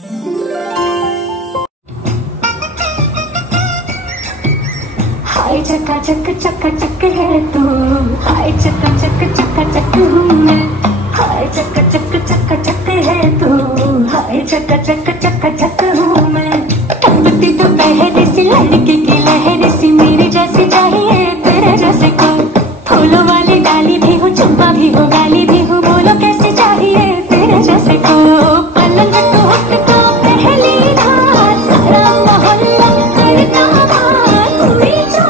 हाय चक्का चक है तू, हाय चक्का चक हूँ मैं, हाय चक्का चक है तू, हाय चक्का चक हूँ मैं। तंबती तो पहले सी लड़की की लहर सी, मेरी जैसी चाहिए तेरे जैसे को, फूलों वाली डाली भी हूँ, चंपा भी हूँ, गाली भी हूँ, बोलो कैसी चाहिए तेरे जैसे को। पलंग तो पहली रात सारा मोहल्ला करता बात, हुई जो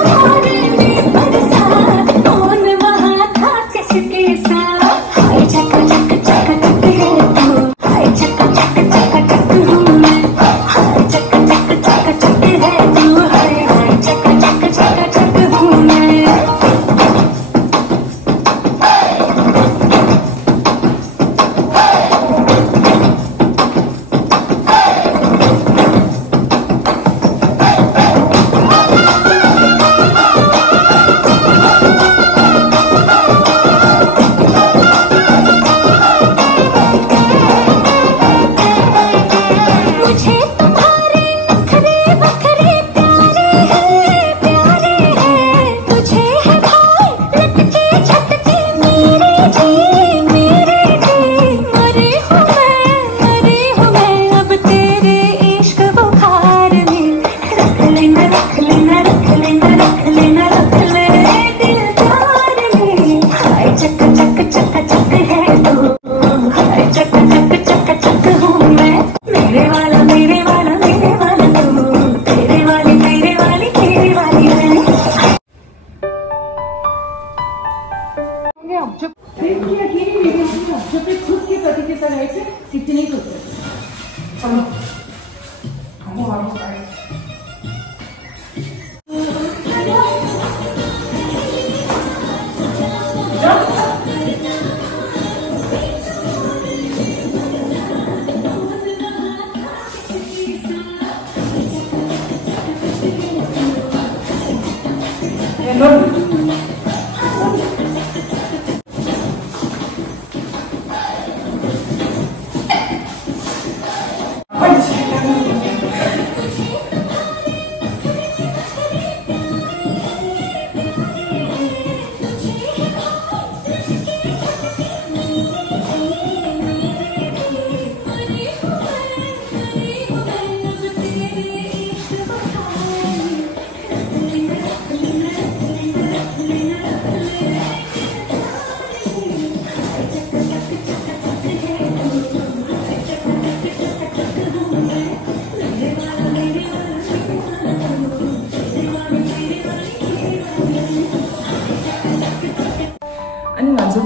में बरसात, कौन वहाँ था किसके साथ। हाय चक्का चक है तू, हाय चक्का चक हूँ मैं, हाय चक्का चक है तू, हाय चक्का चक हूँ मैं। जब तक खुद के प्रति के तरह से कितने ही होते चलो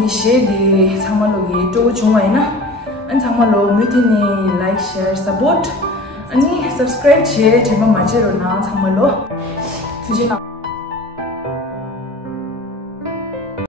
di 상말로 기 또 좋아해나 안 상말로 미티니 like share support 아니 subscribe 제 제발 맞으러 나 상말로 주제나